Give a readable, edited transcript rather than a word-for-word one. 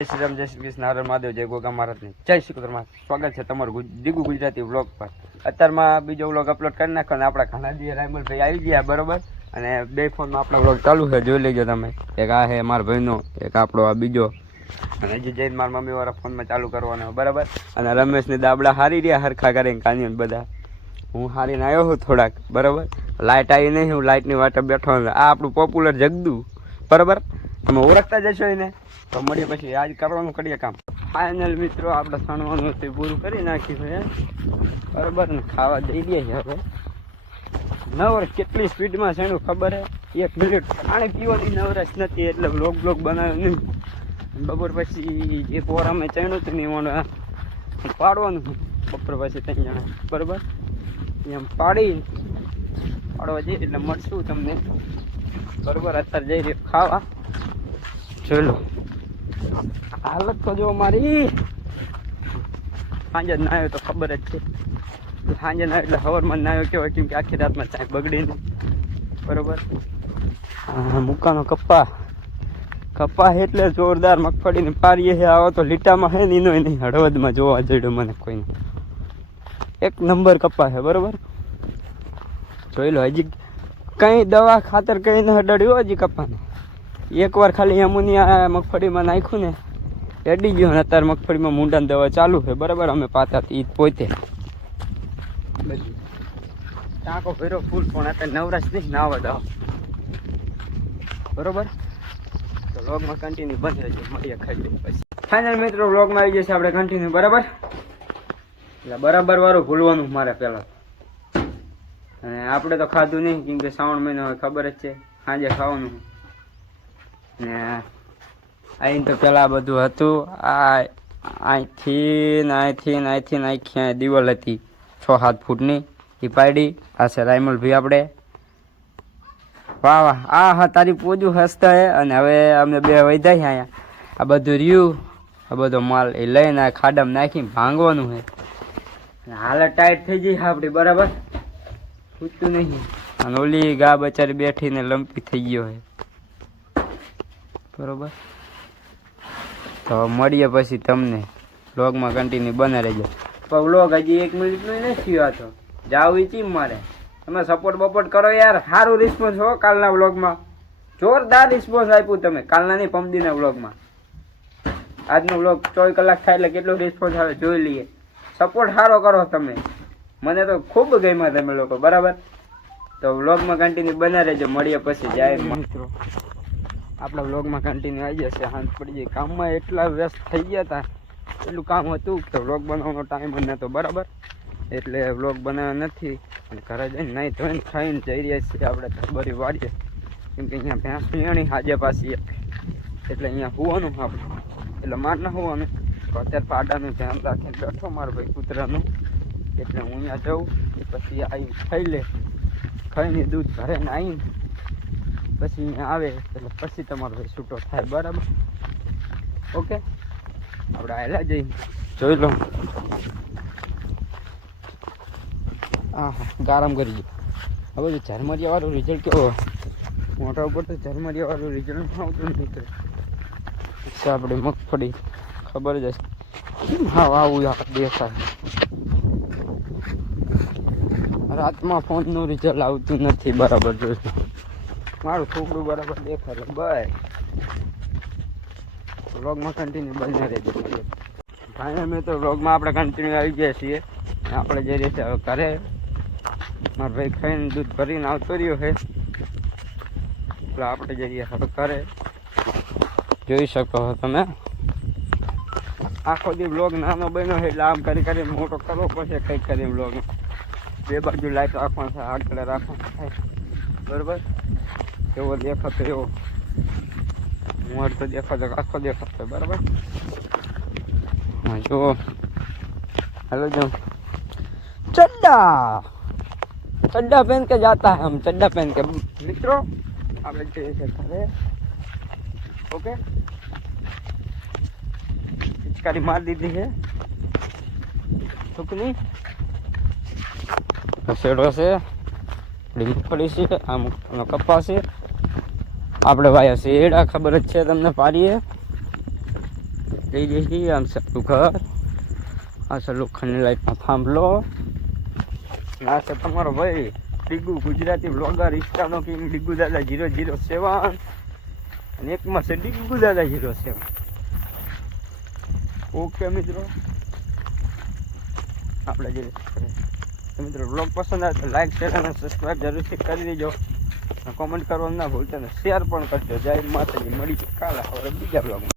જય શ્રી રામ, જય શ્રી કૃષ્ણ, હર મહાદેવ, જય ગોગા મહારાજની જય શ્રી કૃષ્ણ. સ્વાગત છે તમારું દીગુ ગુજરાતી વ્લોગ પર. અત્યારમાં બીજો વ્લોગ અપલોડ કરી નાખો અને આપણા ઘાનાજી રાયમલભાઈ આવી ગયા બરોબર. અને બે ફોનમાં આપણા વ્લોગ ચાલુ છે, જોઈ લેજો તમે. એક આ છે મારા ભાઈનો, એક આપણો આ બીજો. અને હજી જઈને મારા મમ્મીવાળા ફોનમાં ચાલુ કરવાનો બરાબર. અને રમેશની દાબડા હારી રહ્યા હરખા કરીને કાનિયન બધા. હું હારીને આવ્યો છું થોડાક બરાબર. લાઇટ આવી નહીં, હું લાઇટની વાટે બેઠો. આ આપણું પોપ્યુલર જગદુ બરાબર. તમે ઓળખતા જશો એને તો મળીએ પછી આજ કરવાનું કરીએ કામ. ફાઇનલ મિત્રો આપણે સણવાનું તે પૂરું કરી નાખ્યું છે બરાબર. ને ખાવા દઈ દઈએ છે હવે. નવરસ કેટલી સ્પીડમાં શેનું ખબર છે, 1 મિનિટ પાણી પીવાની નવરસ નથી એટલે બ્લોગ બનાવ્યો નહીં. બપોર પછી જે પોર અમે ચણ્યું હતું ને એમાં પાડવાનું બપોર પછી 3 જણા બરાબર. એમ પાડવા જઈએ એટલે મળશું તમને બરાબર. અત્યારે જઈ રહ્યો ખાવા. ચલો હાલત તો જો મારી સાંજે નાયો તો ખબર જ છે. સાંજે નાયો એટલે સવારમાં નાયો કેવાય, કેમ કે આખી રાતમાં ચાય બગડી નહીં બરોબર. મુકાનો કપ્પા એટલે જોરદાર મગફળીની પારીએ છે. આવો તો લીટામાં છે ને એનો નહીં, હળવદમાં જોવા જડ્યો મને કોઈને. 1 નંબર કપ્પા છે બરોબર. જોઈ લો, હજી કંઈ દવા ખાતર કંઈ ન હડાડ્યું હજી કપ્પાને. એકવાર ખાલી એમોનિયા મગફળીમાં નાખ્યું ને એડી ગયો. અને અત્યારે મગફળીમાં મૂંડાની દવા ચાલુ છે બરાબર. અમે પાતા એ પોતે ટાંકો ભર્યો ફૂલ, પણ અત્યારે નવરાશ નહીં નાવા દવા બરોબર. તો વ્લોગમાં કન્ટિન્યુ બંધ રહેજો, મળીએ ખાઈ લઈએ પછી. ફાઇનલ મિત્રો વ્લોગમાં આવી જશે આપણે કન્ટિન્યુ બરાબર. એટલે બરાબર વાળું ભૂલવાનું મારે પહેલાં. અને આપણે તો ખાધું નહીં કેમ કે શ્રાવણ મહિનો હોય ખબર જ છે, સાંજે ખાવાનું. ને અહીં તો પેલા બધું હતું. અહીંથી નાખી દિવાલ હતી 6-7 ફૂટની, એ પાડી. આ છે રાયમલભાઈ આપણે. વાહ વાહ, આ હા તારી પોજું હસતા હે. અને હવે અમને બે વૈધા છે અહીંયા. આ બધું રહ્યું, આ બધો માલ એ લઈને ખાડામાં નાખીને ભાંગવાનું છે. હાલત ટાઈટ થઈ ગઈ આપણી બરાબર, પૂછતું નહીં. અને ઓલી ગા બચારી બેઠીને લંપી થઈ ગયો છે બરોબર. તો મળીએ પછી તમને વ્લોગમાં કન્ટિન્યુ બને રહેજો. પણ વ્લોગ હજી 1 મિનિટનો નથી થયો. તો જાવ એ ચીમ મારે. તમે સપોર્ટ કરો યાર. સારું રિસ્પોન્સ હો કાલના વ્લોગમાં, જોરદાર રિસ્પોન્સ આપ્યું તમે. કાલના નહીં, પમદીના વ્લોગમાં. આજનો વ્લોગ 24 કલાક થાય એટલે કેટલો રિસ્પોન્સ આવે જોઈ લઈએ. સપોર્ટ સારો કરો તમે, મને તો ખૂબ ગમ્યા તમે લોકો બરાબર. તો વ્લોગમાં કન્ટિન્યુ બને રહેજો, મળીએ પછી. જાય મિત્રો આપણા વ્લોગમાં કન્ટિન્યુ આવી જશે. હાંજ પડી જાય, કામમાં એટલા વ્યસ્ત થઈ ગયા હતા, એટલું કામ હતું તો વ્લોગ બનાવવાનો ટાઈમ જ નહોતો બરાબર. એટલે વ્લોગ બનાવ્યો નથી. અને ઘરે જઈને નહીં ધોઈને ખાઈને જઈ રહ્યા છીએ આપણે ધરબરી વાળીએ, કેમ કે અહીંયા ભેંસ પીણી હાજે પાછી એટલે અહીંયા હોવાનું આપણે. એટલે માર ના હોવાનું. તો અત્યારે પાડાનું ધ્યાન રાખીને બેઠો મારો ભાઈ કૂતરાનું. એટલે હું અહીંયા જાઉં પછી આવી ખાઈ લે, ખાઈને દૂધ ભરીને આવીને પછી અહીંયા આવે એટલે પછી તમારો ભાઈ છૂટો થાય બરાબર. ઓકે, આપણે આવેલા જઈ જોઈ લો. હા ગારમ કરી ગયો. હવે જો ઝરમરિયાવાળું રિઝલ્ટ કેવો મોટા ઉપર, તો ઝરમરિયાવાળું રિઝલ્ટ આવતું નહીં. તો આપણે મગફળી ખબર જ હશે. હા આવું દેખાય. રાતમાં ફોનનું રિઝલ્ટ આવતું નથી બરાબર. જોઈશું મારું છોકરું બરાબર દેખાય. બસ વ્લોગમાં કન્ટિન્યુ બની રહેજો. ફાઇનલ મેં તો વ્લોગમાં આપણે કન્ટિન્યુ આવી ગયા છીએ. આપણે જઈ રહ્યા છીએ હવે ઘરે. મારો ભાઈ ખાઈને દૂધ ભરીને આવતો રહ્યો છે એટલે આપણે જઈએ હવે ઘરે. જોઈ શકો છો તમે, આખો દી વ્લોગ નાનો બન્યો છે એટલે આમ કરી મોટો કરવો પડશે. કંઈક કરી વ્લોગ બે બાજુ લાઈટ રાખવાનો થાય, આગળ રાખવાનો થાય બરાબર. એવો દેખાતો એવો હું અડધો દેખાતો આખો દેખાતો બરાબર. હા જો हेलो जो चड्डा पहन के जाता है, हम चड्डा पहन के मित्रों आप घरे. ओके पिचकारी मार दी थी है थुकनी सेड़ो से मूंगफली से आ कप्पा से આપણે ભાઈ શેડા ખબર જ છે તમને પાડીએ જઈ રહી છીએ આમ સલું ઘર, આ સલું ખંડ લાઈટમાં થાંભલો. આ છે તમારો ભાઈ ડીગુ ગુજરાતી બ્લોગર, ઇન્સ્ટાનો કિંગ ડીગુ દાદા 007 અને એકમાં છે ડીગુ દાદા 07. ઓકે મિત્રો, આપણે જે મિત્રો બ્લોગ પસંદ આવે તો લાઈક શેર અને સબસ્ક્રાઈબ જરૂરથી કરી દેજો. કોમેન્ટ કરવાનું ના ભૂલતા ને શેર પણ કરજો. જય માતાજી, મળી કાલે હવે બીજા બ્લોગમાં.